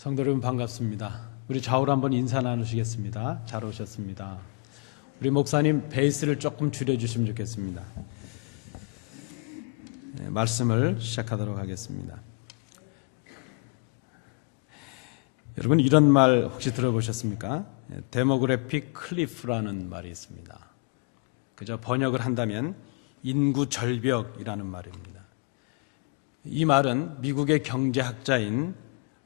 성도 여러분 반갑습니다. 우리 좌우로 한번 인사 나누시겠습니다. 잘 오셨습니다. 우리 목사님 베이스를 조금 줄여주시면 좋겠습니다. 말씀을 시작하도록 하겠습니다. 여러분 이런 말 혹시 들어보셨습니까? 데모그래픽 클리프라는 말이 있습니다. 그저 번역을 한다면 인구 절벽이라는 말입니다. 이 말은 미국의 경제학자인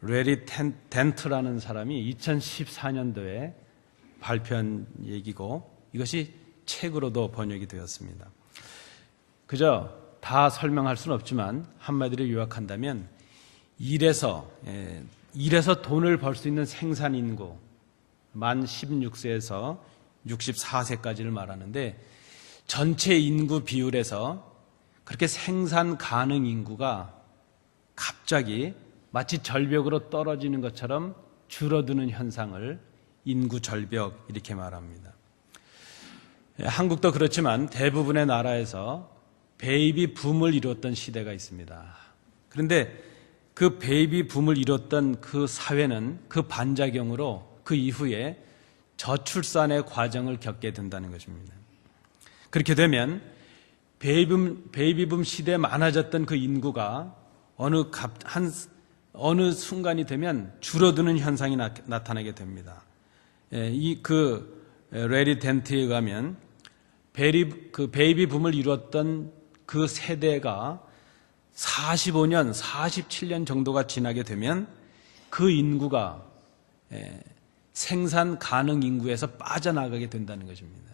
레리 덴트라는 사람이 2014년도에 발표한 얘기고 이것이 책으로도 번역이 되었습니다. 그저 다 설명할 수는 없지만 한마디로 요약한다면 일에서 돈을 벌 수 있는 생산 인구 만 16세에서 64세까지를 말하는데 전체 인구 비율에서 그렇게 생산 가능 인구가 갑자기 마치 절벽으로 떨어지는 것처럼 줄어드는 현상을 인구 절벽 이렇게 말합니다. 한국도 그렇지만 대부분의 나라에서 베이비 붐을 이뤘던 시대가 있습니다. 그런데 그 베이비 붐을 이뤘던 그 사회는 그 반작용으로 그 이후에 저출산의 과정을 겪게 된다는 것입니다. 그렇게 되면 베이비붐 시대에 많아졌던 그 인구가 어느 순간이 되면 줄어드는 현상이 나타나게 됩니다. 레리 덴트에 의하면 베이비붐을 이루었던 그 세대가 45년, 47년 정도가 지나게 되면 그 인구가 생산 가능 인구에서 빠져나가게 된다는 것입니다.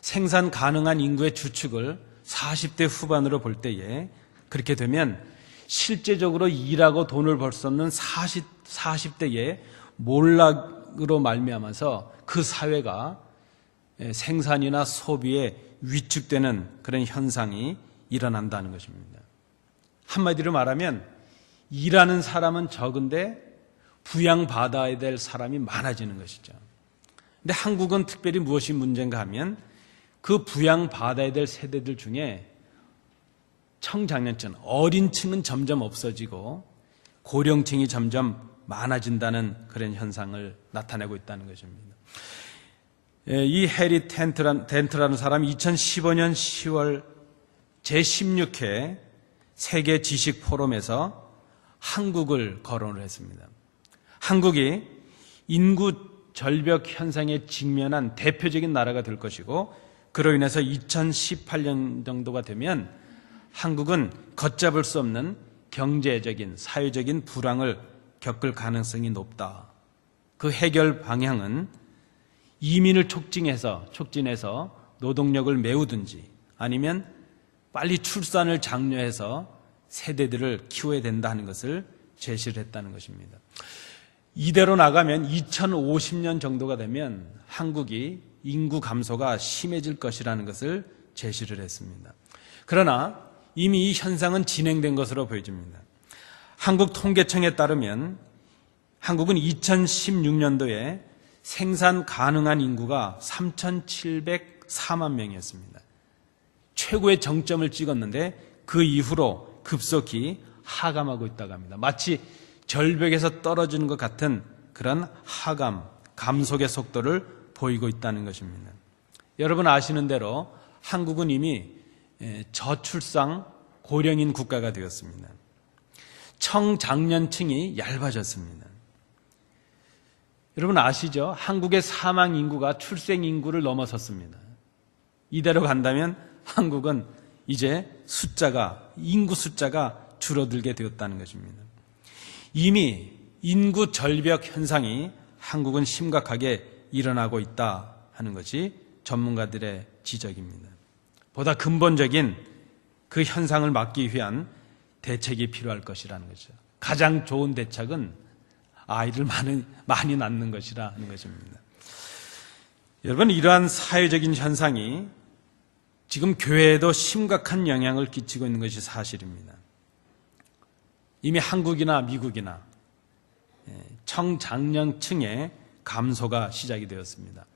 생산 가능한 인구의 주축을 40대 후반으로 볼 때에 그렇게 되면 실제적으로 일하고 돈을 벌 수 없는 40대의 몰락으로 말미암아서 그 사회가 생산이나 소비에 위축되는 그런 현상이 일어난다는 것입니다. 한마디로 말하면 일하는 사람은 적은데 부양받아야 될 사람이 많아지는 것이죠. 근데 한국은 특별히 무엇이 문제인가 하면 그 부양받아야 될 세대들 중에 청장년층, 어린 층은 점점 없어지고 고령층이 점점 많아진다는 그런 현상을 나타내고 있다는 것입니다. 이 해리 덴트라는 사람이 2015년 10월 제16회 세계 지식 포럼에서 한국을 거론을 했습니다. 한국이 인구 절벽 현상에 직면한 대표적인 나라가 될 것이고 그로 인해서 2018년 정도가 되면 한국은 걷잡을 수 없는 경제적인, 사회적인 불황을 겪을 가능성이 높다. 그 해결 방향은 이민을 촉진해서 노동력을 메우든지 아니면 빨리 출산을 장려해서 세대들을 키워야 된다 하는 것을 제시를 했다는 것입니다. 이대로 나가면 2050년 정도가 되면 한국이 인구 감소가 심해질 것이라는 것을 제시를 했습니다. 그러나 이미 이 현상은 진행된 것으로 보여집니다. 한국 통계청에 따르면 한국은 2016년도에 생산 가능한 인구가 3,704만 명이었습니다. 최고의 정점을 찍었는데 그 이후로 급속히 하감하고 있다고 합니다. 마치 절벽에서 떨어지는 것 같은 그런 감속의 속도를 보이고 있다는 것입니다. 여러분 아시는 대로 한국은 이미 저출산 고령인 국가가 되었습니다. 청장년층이 얇아졌습니다. 여러분 아시죠? 한국의 사망 인구가 출생 인구를 넘어섰습니다. 이대로 간다면 한국은 이제 인구 숫자가 줄어들게 되었다는 것입니다. 이미 인구 절벽 현상이 한국은 심각하게 일어나고 있다 하는 것이 전문가들의 지적입니다. 보다 근본적인 그 현상을 막기 위한 대책이 필요할 것이라는 거죠. 가장 좋은 대책은 아이를 많이 낳는 것이라는 것입니다. 여러분 이러한 사회적인 현상이 지금 교회에도 심각한 영향을 끼치고 있는 것이 사실입니다. 이미 한국이나 미국이나 청장년층의 감소가 시작이 되었습니다.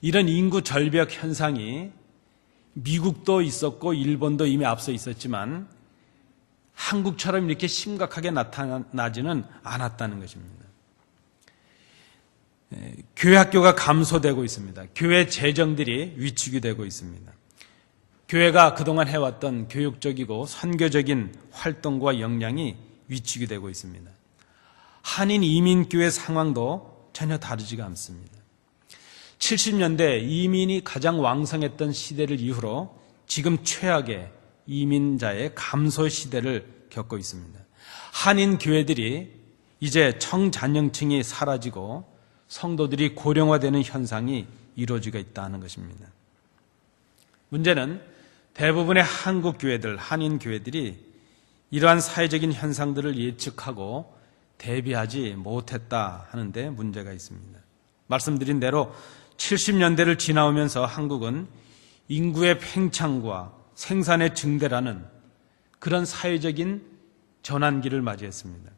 이런 인구 절벽 현상이 미국도 있었고 일본도 이미 앞서 있었지만 한국처럼 이렇게 심각하게 나타나지는 않았다는 것입니다. 교회 학교가 감소되고 있습니다. 교회 재정들이 위축이 되고 있습니다. 교회가 그동안 해왔던 교육적이고 선교적인 활동과 역량이 위축이 되고 있습니다. 한인 이민교회 상황도 전혀 다르지가 않습니다. 70년대 이민이 가장 왕성했던 시대를 이후로 지금 최악의 이민자의 감소 시대를 겪고 있습니다. 한인 교회들이 이제 청잔영층이 사라지고 성도들이 고령화되는 현상이 이루어지고 있다는 것입니다. 문제는 대부분의 한국 교회들, 한인 교회들이 이러한 사회적인 현상들을 예측하고 대비하지 못했다 하는데 문제가 있습니다. 말씀드린 대로 70년대를 지나오면서 한국은 인구의 팽창과 생산의 증대라는 그런 사회적인 전환기를 맞이했습니다.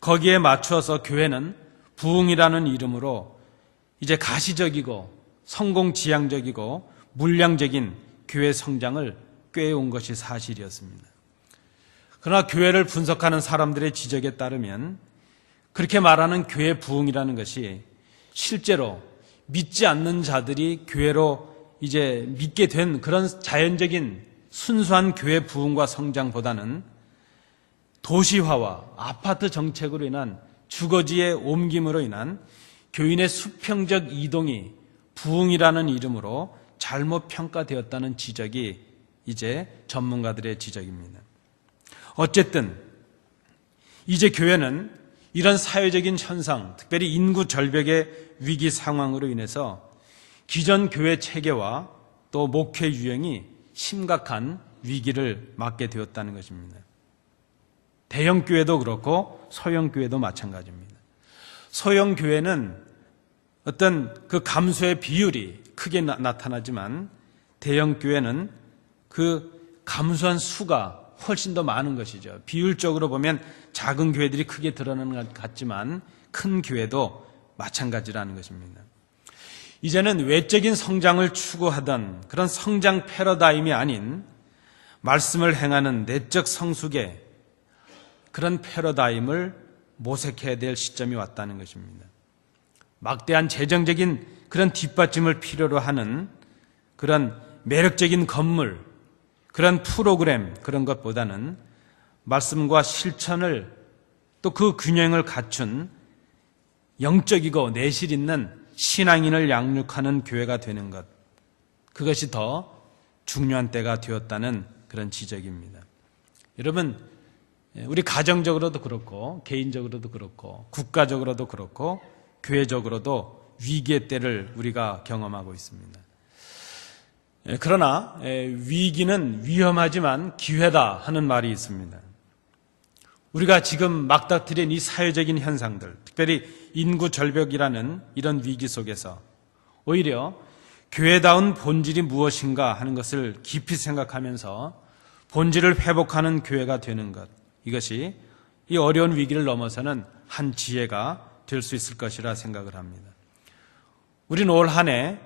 거기에 맞추어서 교회는 부흥이라는 이름으로 이제 가시적이고 성공지향적이고 물량적인 교회 성장을 꾀해온 것이 사실이었습니다. 그러나 교회를 분석하는 사람들의 지적에 따르면 그렇게 말하는 교회 부흥이라는 것이 실제로 믿지 않는 자들이 교회로 이제 믿게 된 그런 자연적인 순수한 교회 부흥과 성장보다는 도시화와 아파트 정책으로 인한 주거지의 옮김으로 인한 교인의 수평적 이동이 부흥이라는 이름으로 잘못 평가되었다는 지적이 이제 전문가들의 지적입니다. 어쨌든 이제 교회는 이런 사회적인 현상, 특별히 인구 절벽의 위기 상황으로 인해서 기존 교회 체계와 또 목회 유형이 심각한 위기를 맞게 되었다는 것입니다. 대형 교회도 그렇고 소형 교회도 마찬가지입니다. 소형 교회는 어떤 그 감소의 비율이 크게 나타나지만 대형 교회는 그 감소한 수가 훨씬 더 많은 것이죠. 비율적으로 보면 작은 교회들이 크게 드러나는 것 같지만 큰 교회도 마찬가지라는 것입니다. 이제는 외적인 성장을 추구하던 그런 성장 패러다임이 아닌 말씀을 행하는 내적 성숙의 그런 패러다임을 모색해야 될 시점이 왔다는 것입니다. 막대한 재정적인 그런 뒷받침을 필요로 하는 그런 매력적인 건물, 그런 프로그램, 그런 것보다는 말씀과 실천을 또 그 균형을 갖춘 영적이고 내실 있는 신앙인을 양육하는 교회가 되는 것, 그것이 더 중요한 때가 되었다는 그런 지적입니다. 여러분, 우리 가정적으로도 그렇고 개인적으로도 그렇고 국가적으로도 그렇고 교회적으로도 위기의 때를 우리가 경험하고 있습니다. 그러나 위기는 위험하지만 기회다 하는 말이 있습니다. 우리가 지금 막닥뜨린 이 사회적인 현상들, 특별히 인구 절벽이라는 이런 위기 속에서 오히려 교회다운 본질이 무엇인가 하는 것을 깊이 생각하면서 본질을 회복하는 교회가 되는 것, 이것이 이 어려운 위기를 넘어서는 한 지혜가 될 수 있을 것이라 생각을 합니다. 우리는 올 한 해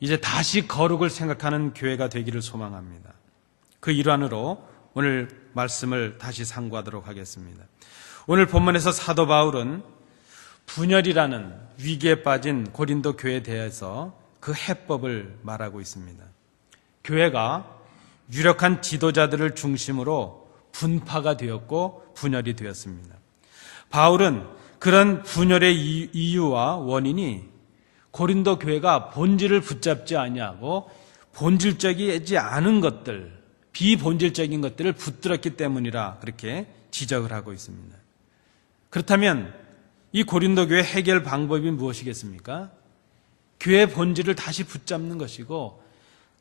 이제 다시 거룩을 생각하는 교회가 되기를 소망합니다. 그 일환으로 오늘 말씀을 다시 상고하도록 하겠습니다. 오늘 본문에서 사도 바울은 분열이라는 위기에 빠진 고린도 교회에 대해서 그 해법을 말하고 있습니다. 교회가 유력한 지도자들을 중심으로 분파가 되었고 분열이 되었습니다. 바울은 그런 분열의 이유와 원인이 고린도 교회가 본질을 붙잡지 아니하고 본질적이지 않은 것들, 비본질적인 것들을 붙들었기 때문이라 그렇게 지적을 하고 있습니다. 그렇다면 이 고린도 교회 해결 방법이 무엇이겠습니까? 교회의 본질을 다시 붙잡는 것이고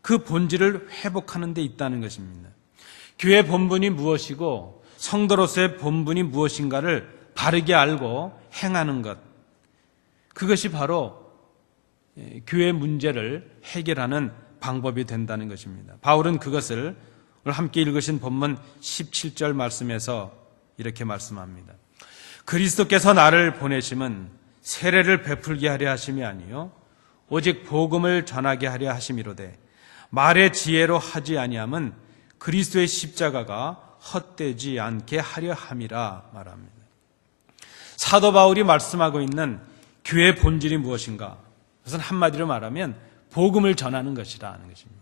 그 본질을 회복하는 데 있다는 것입니다. 교회의 본분이 무엇이고 성도로서의 본분이 무엇인가를 바르게 알고 행하는 것, 그것이 바로 교회 문제를 해결하는 방법이 된다는 것입니다. 바울은 그것을 오늘 함께 읽으신 본문 17절 말씀에서 이렇게 말씀합니다. 그리스도께서 나를 보내심은 세례를 베풀게 하려 하심이 아니요 오직 복음을 전하게 하려 하심이로되 말의 지혜로 하지 아니함은 그리스도의 십자가가 헛되지 않게 하려 함이라 말합니다. 사도 바울이 말씀하고 있는 교회의 본질이 무엇인가? 그것은 한마디로 말하면 복음을 전하는 것이라는 것입니다.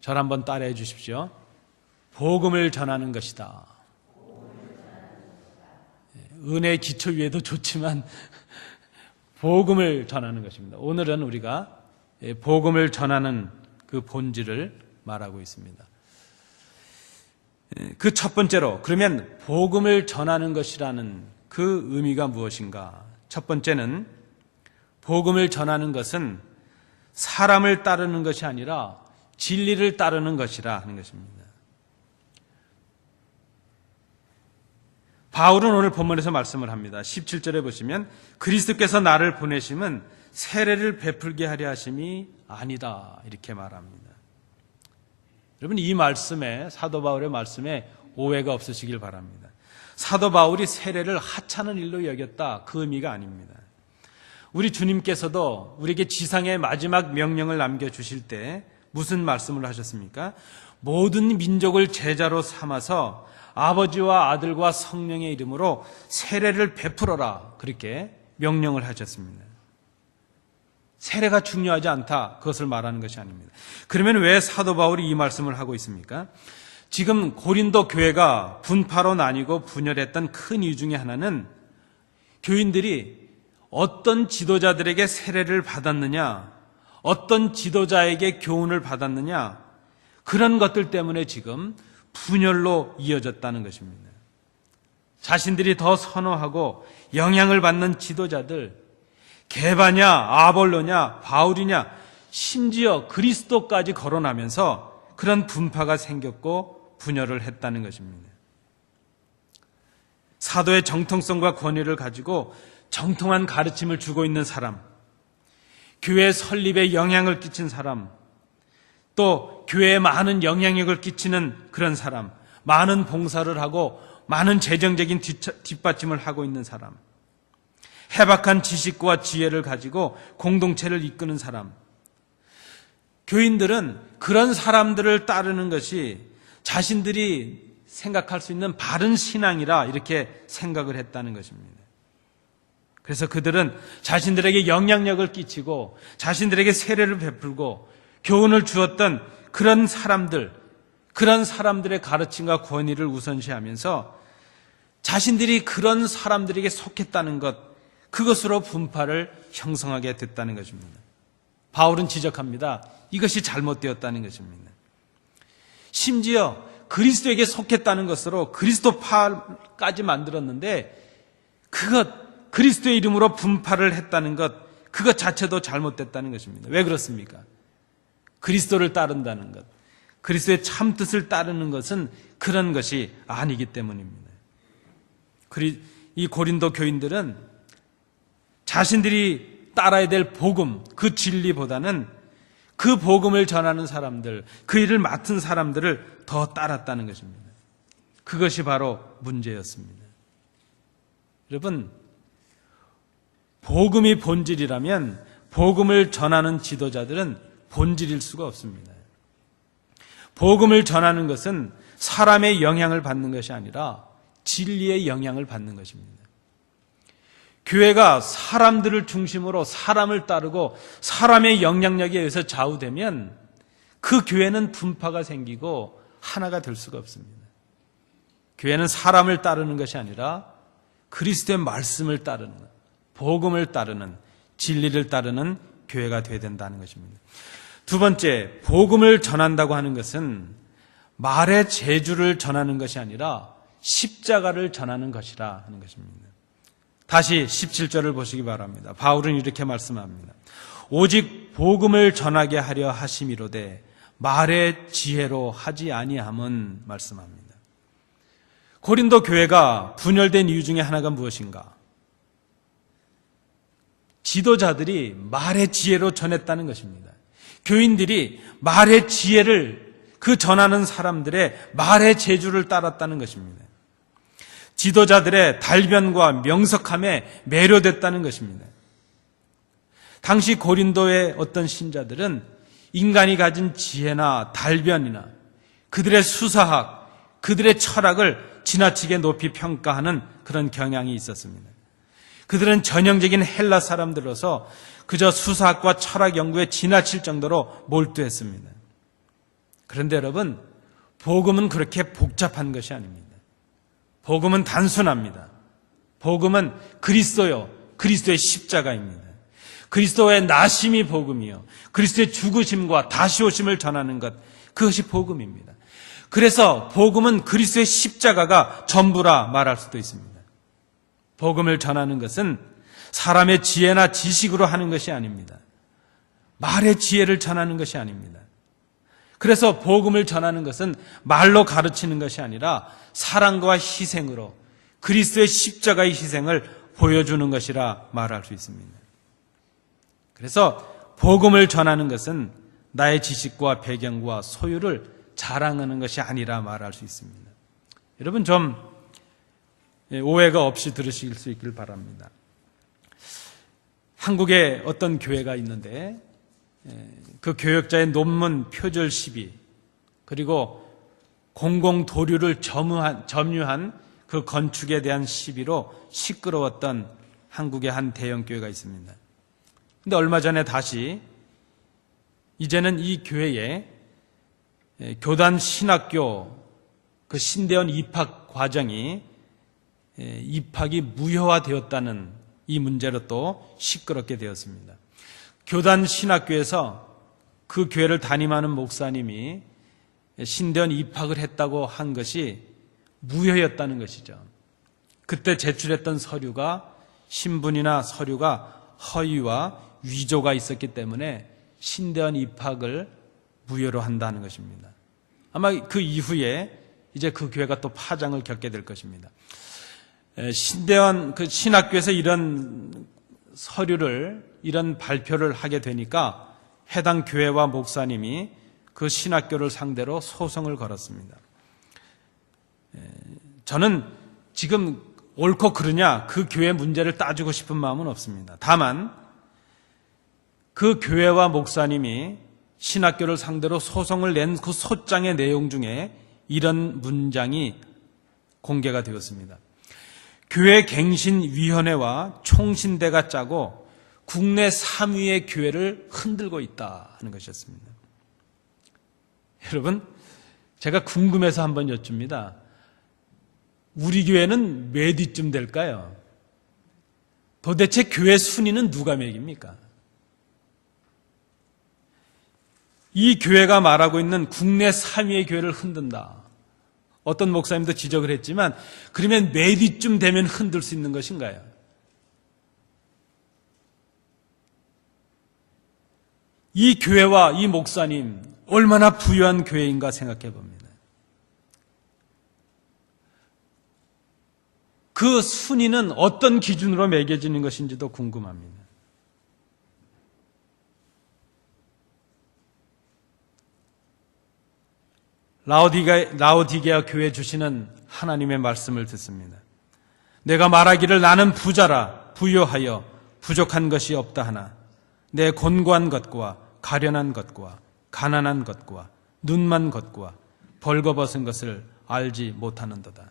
저를 한번 따라해 주십시오. 복음을 전하는 것이다. 은혜의 기초 위에도 좋지만 복음을 전하는 것입니다. 오늘은 우리가 복음을 전하는 그 본질을 말하고 있습니다. 그 첫 번째로, 그러면 복음을 전하는 것이라는 그 의미가 무엇인가? 첫 번째는 복음을 전하는 것은 사람을 따르는 것이 아니라 진리를 따르는 것이라 하는 것입니다. 바울은 오늘 본문에서 말씀을 합니다. 17절에 보시면 그리스도께서 나를 보내심은 세례를 베풀게 하려 하심이 아니다, 이렇게 말합니다. 여러분, 이 말씀에, 사도 바울의 말씀에 오해가 없으시길 바랍니다. 사도 바울이 세례를 하찮은 일로 여겼다, 그 의미가 아닙니다. 우리 주님께서도 우리에게 지상의 마지막 명령을 남겨주실 때 무슨 말씀을 하셨습니까? 모든 민족을 제자로 삼아서 아버지와 아들과 성령의 이름으로 세례를 베풀어라, 그렇게 명령을 하셨습니다. 세례가 중요하지 않다, 그것을 말하는 것이 아닙니다. 그러면 왜 사도 바울이 이 말씀을 하고 있습니까? 지금 고린도 교회가 분파로 나뉘고 분열했던 큰 이유 중에 하나는 교인들이 어떤 지도자들에게 세례를 받았느냐, 어떤 지도자에게 교훈을 받았느냐, 그런 것들 때문에 지금 분열로 이어졌다는 것입니다. 자신들이 더 선호하고 영향을 받는 지도자들, 게바냐, 아볼로냐, 바울이냐, 심지어 그리스도까지 거론하면서 그런 분파가 생겼고 분열을 했다는 것입니다. 사도의 정통성과 권위를 가지고 정통한 가르침을 주고 있는 사람, 교회 설립에 영향을 끼친 사람, 또 교회에 많은 영향력을 끼치는 그런 사람, 많은 봉사를 하고 많은 재정적인 뒷받침을 하고 있는 사람, 해박한 지식과 지혜를 가지고 공동체를 이끄는 사람, 교인들은 그런 사람들을 따르는 것이 자신들이 생각할 수 있는 바른 신앙이라 이렇게 생각을 했다는 것입니다. 그래서 그들은 자신들에게 영향력을 끼치고 자신들에게 세례를 베풀고 교훈을 주었던 그런 사람들, 그런 사람들의 가르침과 권위를 우선시하면서 자신들이 그런 사람들에게 속했다는 것, 그것으로 분파를 형성하게 됐다는 것입니다. 바울은 지적합니다. 이것이 잘못되었다는 것입니다. 심지어 그리스도에게 속했다는 것으로 그리스도파까지 만들었는데 그리스도의 이름으로 분파를 했다는 것, 그것 자체도 잘못됐다는 것입니다. 왜 그렇습니까? 그리스도를 따른다는 것, 그리스도의 참뜻을 따르는 것은 그런 것이 아니기 때문입니다. 이 고린도 교인들은 자신들이 따라야 될 복음, 그 진리보다는 그 복음을 전하는 사람들, 그 일을 맡은 사람들을 더 따랐다는 것입니다. 그것이 바로 문제였습니다. 여러분, 복음이 본질이라면 복음을 전하는 지도자들은 본질일 수가 없습니다. 복음을 전하는 것은 사람의 영향을 받는 것이 아니라 진리의 영향을 받는 것입니다. 교회가 사람들을 중심으로 사람을 따르고 사람의 영향력에 의해서 좌우되면 그 교회는 분파가 생기고 하나가 될 수가 없습니다. 교회는 사람을 따르는 것이 아니라 그리스도의 말씀을 따르는, 복음을 따르는, 진리를 따르는 교회가 되어야 된다는 것입니다. 두 번째, 복음을 전한다고 하는 것은 말의 재주를 전하는 것이 아니라 십자가를 전하는 것이라 하는 것입니다. 다시 17절을 보시기 바랍니다. 바울은 이렇게 말씀합니다. 오직 복음을 전하게 하려 하심이로되 말의 지혜로 하지 아니함은, 말씀합니다. 고린도 교회가 분열된 이유 중에 하나가 무엇인가? 지도자들이 말의 지혜로 전했다는 것입니다. 교인들이 말의 지혜를, 그 전하는 사람들의 말의 재주를 따랐다는 것입니다. 지도자들의 달변과 명석함에 매료됐다는 것입니다. 당시 고린도의 어떤 신자들은 인간이 가진 지혜나 달변이나 그들의 수사학, 그들의 철학을 지나치게 높이 평가하는 그런 경향이 있었습니다. 그들은 전형적인 헬라 사람들로서 그저 수사학과 철학 연구에 지나칠 정도로 몰두했습니다. 그런데 여러분, 복음은 그렇게 복잡한 것이 아닙니다. 복음은 단순합니다. 복음은 그리스도요, 그리스도의 십자가입니다. 그리스도의 나심이 복음이요, 그리스도의 죽으심과 다시 오심을 전하는 것, 그것이 복음입니다. 그래서 복음은 그리스도의 십자가가 전부라 말할 수도 있습니다. 복음을 전하는 것은 사람의 지혜나 지식으로 하는 것이 아닙니다. 말의 지혜를 전하는 것이 아닙니다. 그래서 복음을 전하는 것은 말로 가르치는 것이 아니라 사랑과 희생으로 그리스도의 십자가의 희생을 보여주는 것이라 말할 수 있습니다. 그래서 복음을 전하는 것은 나의 지식과 배경과 소유를 자랑하는 것이 아니라 말할 수 있습니다. 여러분 좀 오해가 없이 들으실 수 있길 바랍니다. 한국에 어떤 교회가 있는데 그 교역자의 논문 표절 시비, 그리고 공공도류를 점유한 그 건축에 대한 시비로 시끄러웠던 한국의 한 대형교회가 있습니다. 그런데 얼마 전에 다시 이제는 이 교회에 교단 신학교 그 신대원 입학 과정이 입학이 무효화되었다는 이 문제로 또 시끄럽게 되었습니다. 교단 신학교에서 그 교회를 담임하는 목사님이 신대원 입학을 했다고 한 것이 무효였다는 것이죠. 그때 제출했던 서류가, 신분이나 서류가 허위와 위조가 있었기 때문에 신대원 입학을 무효로 한다는 것입니다. 아마 그 이후에 이제 그 교회가 또 파장을 겪게 될 것입니다. 신대원 그 신학교에서 이런 서류를, 이런 발표를 하게 되니까 해당 교회와 목사님이 그 신학교를 상대로 소송을 걸었습니다. 저는 지금 옳고 그르냐 그 교회 문제를 따지고 싶은 마음은 없습니다. 다만 그 교회와 목사님이 신학교를 상대로 소송을 낸 그 소장의 내용 중에 이런 문장이 공개가 되었습니다. 교회 갱신위원회와 총신대가 짜고 국내 3위의 교회를 흔들고 있다 하는 것이었습니다. 여러분, 제가 궁금해서 한번 여쭙니다. 우리 교회는 몇 위쯤 될까요? 도대체 교회 순위는 누가 매깁니까? 이 교회가 말하고 있는 국내 3위의 교회를 흔든다. 어떤 목사님도 지적을 했지만 그러면 몇 위쯤 되면 흔들 수 있는 것인가요? 이 교회와 이 목사님 얼마나 부유한 교회인가 생각해 봅니다. 그 순위는 어떤 기준으로 매겨지는 것인지도 궁금합니다. 라오디게아 교회 주시는 하나님의 말씀을 듣습니다. 내가 말하기를 나는 부자라 부요하여 부족한 것이 없다 하나 내 곤고한 것과 가련한 것과 가난한 것과 눈만 것과 벌거벗은 것을 알지 못하는도다.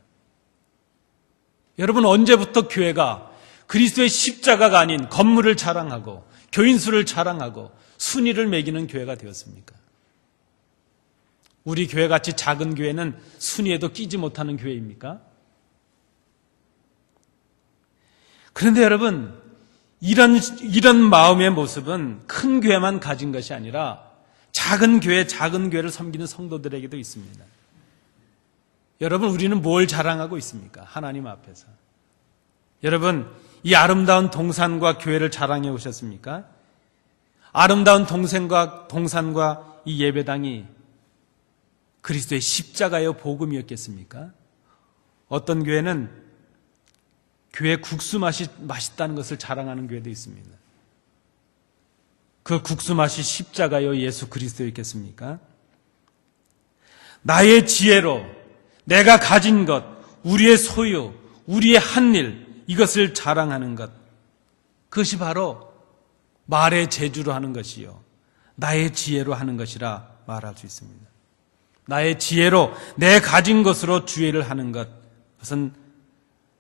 여러분, 언제부터 교회가 그리스도의 십자가가 아닌 건물을 자랑하고 교인 수를 자랑하고 순위를 매기는 교회가 되었습니까? 우리 교회같이 작은 교회는 순위에도 끼지 못하는 교회입니까? 그런데 여러분, 이런 마음의 모습은 큰 교회만 가진 것이 아니라 작은 교회를 섬기는 성도들에게도 있습니다. 여러분, 우리는 뭘 자랑하고 있습니까? 하나님 앞에서. 여러분, 이 아름다운 동산과 교회를 자랑해 오셨습니까? 아름다운 동산과 이 예배당이 그리스도의 십자가여 복음이었겠습니까? 어떤 교회는 교회 국수 맛이 맛있다는 것을 자랑하는 교회도 있습니다. 그 국수 맛이 십자가여 예수 그리스도였겠습니까? 나의 지혜로 내가 가진 것, 우리의 소유, 우리의 한 일, 이것을 자랑하는 것, 그것이 바로 말의 재주로 하는 것이요 나의 지혜로 하는 것이라 말할 수 있습니다. 나의 지혜로 내 가진 것으로 주의를 하는 것, 그것은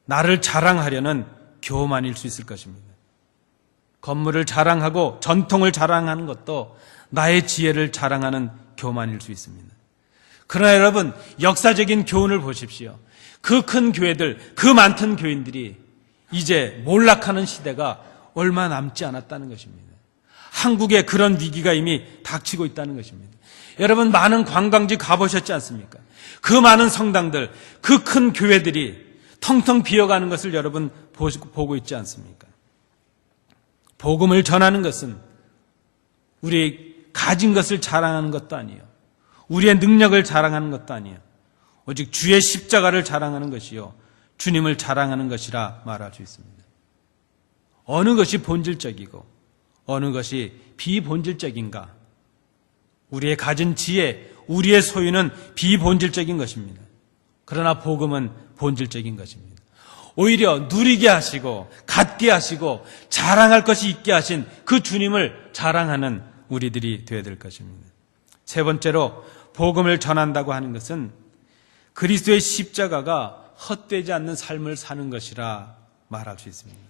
나를 자랑하려는 교만일 수 있을 것입니다. 건물을 자랑하고 전통을 자랑하는 것도 나의 지혜를 자랑하는 교만일 수 있습니다. 그러나 여러분, 역사적인 교훈을 보십시오. 그 큰 교회들, 그 많던 교인들이 이제 몰락하는 시대가 얼마 남지 않았다는 것입니다. 한국에 그런 위기가 이미 닥치고 있다는 것입니다. 여러분, 많은 관광지 가보셨지 않습니까? 그 많은 성당들, 그 큰 교회들이 텅텅 비어가는 것을 여러분 보고 있지 않습니까? 복음을 전하는 것은 우리 가진 것을 자랑하는 것도 아니에요. 우리의 능력을 자랑하는 것도 아니에요. 오직 주의 십자가를 자랑하는 것이요, 주님을 자랑하는 것이라 말할 수 있습니다. 어느 것이 본질적이고 어느 것이 비본질적인가? 우리의 가진 지혜, 우리의 소유는 비본질적인 것입니다. 그러나 복음은 본질적인 것입니다. 오히려 누리게 하시고 갖게 하시고 자랑할 것이 있게 하신 그 주님을 자랑하는 우리들이 되어야 될 것입니다. 세 번째로, 복음을 전한다고 하는 것은 그리스도의 십자가가 헛되지 않는 삶을 사는 것이라 말할 수 있습니다.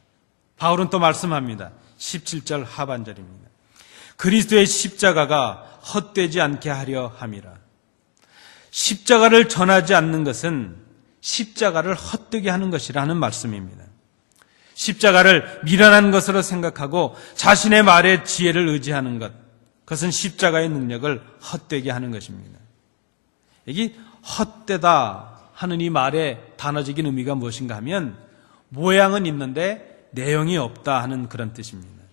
바울은 또 말씀합니다. 17절 하반절입니다. 그리스도의 십자가가 헛되지 않게 하려 함이라. 십자가를 전하지 않는 것은 십자가를 헛되게 하는 것이라는 말씀입니다. 십자가를 미련한 것으로 생각하고 자신의 말에 지혜를 의지하는 것, 그것은 십자가의 능력을 헛되게 하는 것입니다. 여기 헛되다 하는 이 말의 단어적인 의미가 무엇인가 하면 모양은 있는데 내용이 없다 하는 그런 뜻입니다.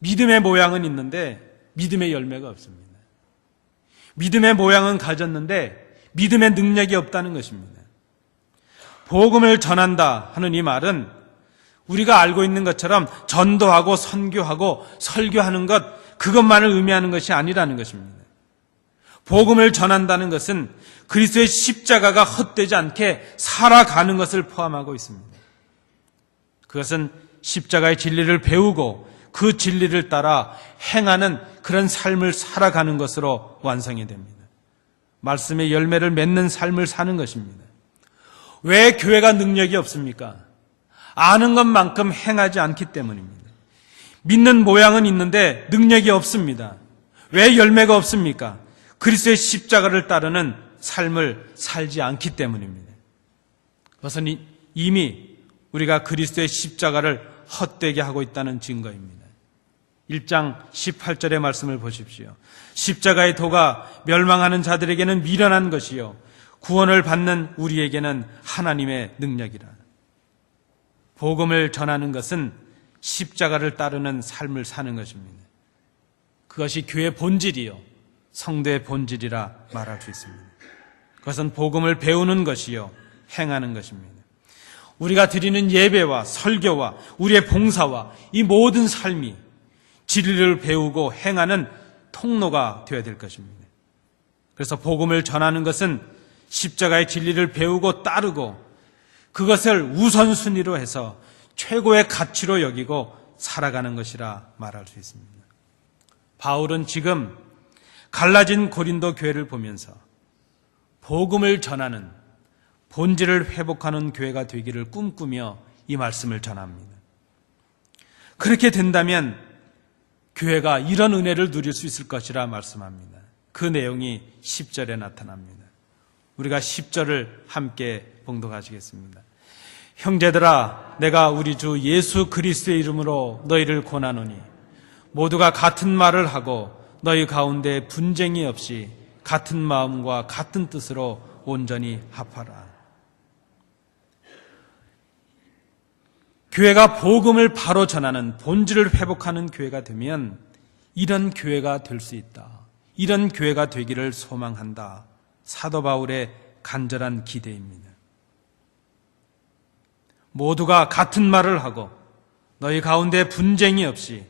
믿음의 모양은 있는데 믿음의 열매가 없습니다. 믿음의 모양은 가졌는데 믿음의 능력이 없다는 것입니다. 복음을 전한다 하는 이 말은 우리가 알고 있는 것처럼 전도하고 선교하고 설교하는 것, 그것만을 의미하는 것이 아니라는 것입니다. 복음을 전한다는 것은 그리스도의 십자가가 헛되지 않게 살아가는 것을 포함하고 있습니다. 그것은 십자가의 진리를 배우고 그 진리를 따라 행하는 그런 삶을 살아가는 것으로 완성이 됩니다. 말씀의 열매를 맺는 삶을 사는 것입니다. 왜 교회가 능력이 없습니까? 아는 것만큼 행하지 않기 때문입니다. 믿는 모양은 있는데 능력이 없습니다. 왜 열매가 없습니까? 그리스도의 십자가를 따르는 삶을 살지 않기 때문입니다. 그것은 이미 우리가 그리스도의 십자가를 헛되게 하고 있다는 증거입니다. 1장 18절의 말씀을 보십시오. 십자가의 도가 멸망하는 자들에게는 미련한 것이요 구원을 받는 우리에게는 하나님의 능력이라. 복음을 전하는 것은 십자가를 따르는 삶을 사는 것입니다. 그것이 교회의 본질이요 성도의 본질이라 말할 수 있습니다. 그것은 복음을 배우는 것이요 행하는 것입니다. 우리가 드리는 예배와 설교와 우리의 봉사와 이 모든 삶이 진리를 배우고 행하는 통로가 되어야 될 것입니다. 그래서 복음을 전하는 것은 십자가의 진리를 배우고 따르고 그것을 우선순위로 해서 최고의 가치로 여기고 살아가는 것이라 말할 수 있습니다. 바울은 지금 갈라진 고린도 교회를 보면서 복음을 전하는 본질을 회복하는 교회가 되기를 꿈꾸며 이 말씀을 전합니다. 그렇게 된다면 교회가 이런 은혜를 누릴 수 있을 것이라 말씀합니다. 그 내용이 10절에 나타납니다. 우리가 10절을 함께 봉독하시겠습니다. 형제들아, 내가 우리 주 예수 그리스도의 이름으로 너희를 권하노니 모두가 같은 말을 하고 너희 가운데 분쟁이 없이 같은 마음과 같은 뜻으로 온전히 합하라. 교회가 복음을 바로 전하는 본질을 회복하는 교회가 되면 이런 교회가 될 수 있다. 이런 교회가 되기를 소망한다. 사도 바울의 간절한 기대입니다. 모두가 같은 말을 하고 너희 가운데 분쟁이 없이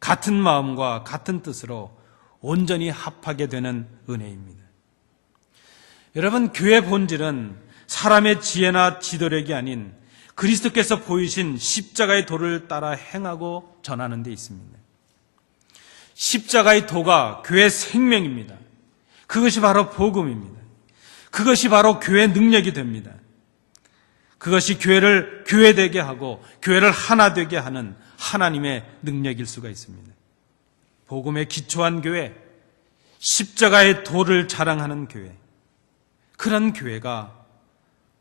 같은 마음과 같은 뜻으로 온전히 합하게 되는 은혜입니다. 여러분, 교회 본질은 사람의 지혜나 지도력이 아닌 그리스도께서 보이신 십자가의 도를 따라 행하고 전하는 데 있습니다. 십자가의 도가 교회의 생명입니다. 그것이 바로 복음입니다. 그것이 바로 교회의 능력이 됩니다. 그것이 교회를 교회되게 하고 교회를 하나 되게 하는 하나님의 능력일 수가 있습니다. 복음에 기초한 교회, 십자가의 도를 자랑하는 교회, 그런 교회가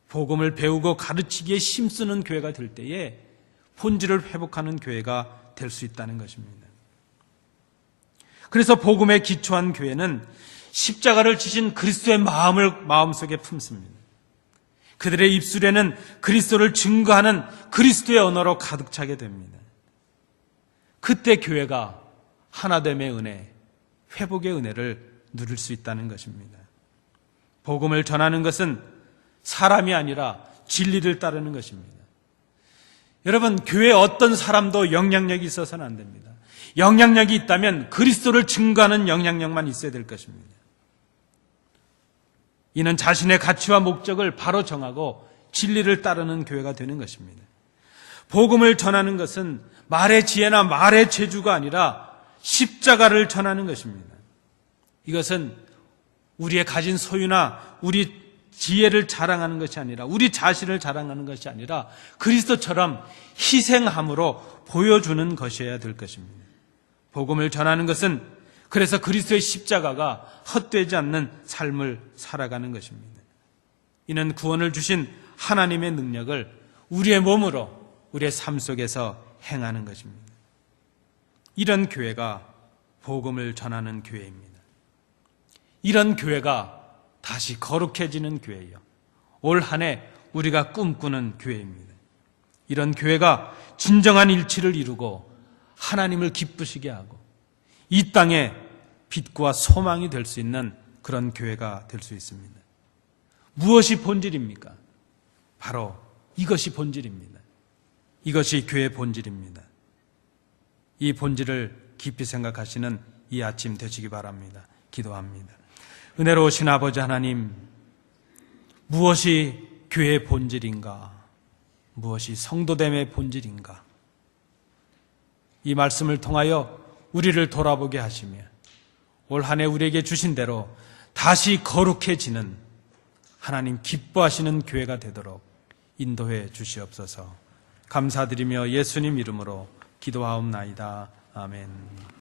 복음을 배우고 가르치기에 힘쓰는 교회가 될 때에 본질을 회복하는 교회가 될 수 있다는 것입니다. 그래서 복음에 기초한 교회는 십자가를 지신 그리스도의 마음을 마음속에 품습니다. 그들의 입술에는 그리스도를 증거하는 그리스도의 언어로 가득 차게 됩니다. 그때 교회가 하나됨의 은혜, 회복의 은혜를 누릴 수 있다는 것입니다. 복음을 전하는 것은 사람이 아니라 진리를 따르는 것입니다. 여러분, 교회에 어떤 사람도 영향력이 있어서는 안 됩니다. 영향력이 있다면 그리스도를 증거하는 영향력만 있어야 될 것입니다. 이는 자신의 가치와 목적을 바로 정하고 진리를 따르는 교회가 되는 것입니다. 복음을 전하는 것은 말의 지혜나 말의 재주가 아니라 십자가를 전하는 것입니다. 이것은 우리의 가진 소유나 우리 지혜를 자랑하는 것이 아니라, 우리 자신을 자랑하는 것이 아니라 그리스도처럼 희생함으로 보여주는 것이어야 될 것입니다. 복음을 전하는 것은 그래서 그리스도의 십자가가 헛되지 않는 삶을 살아가는 것입니다. 이는 구원을 주신 하나님의 능력을 우리의 몸으로, 우리의 삶 속에서 행하는 것입니다. 이런 교회가 복음을 전하는 교회입니다. 이런 교회가 다시 거룩해지는 교회예요. 올 한 해 우리가 꿈꾸는 교회입니다. 이런 교회가 진정한 일치를 이루고 하나님을 기쁘시게 하고 이 땅에 빛과 소망이 될 수 있는 그런 교회가 될 수 있습니다. 무엇이 본질입니까? 바로 이것이 본질입니다. 이것이 교회의 본질입니다. 이 본질을 깊이 생각하시는 이 아침 되시기 바랍니다. 기도합니다. 은혜로우신 아버지 하나님, 무엇이 교회의 본질인가? 무엇이 성도됨의 본질인가? 이 말씀을 통하여 우리를 돌아보게 하시며 올 한 해 우리에게 주신 대로 다시 거룩해지는 하나님 기뻐하시는 교회가 되도록 인도해 주시옵소서. 감사드리며 예수님 이름으로 기도하옵나이다. 아멘.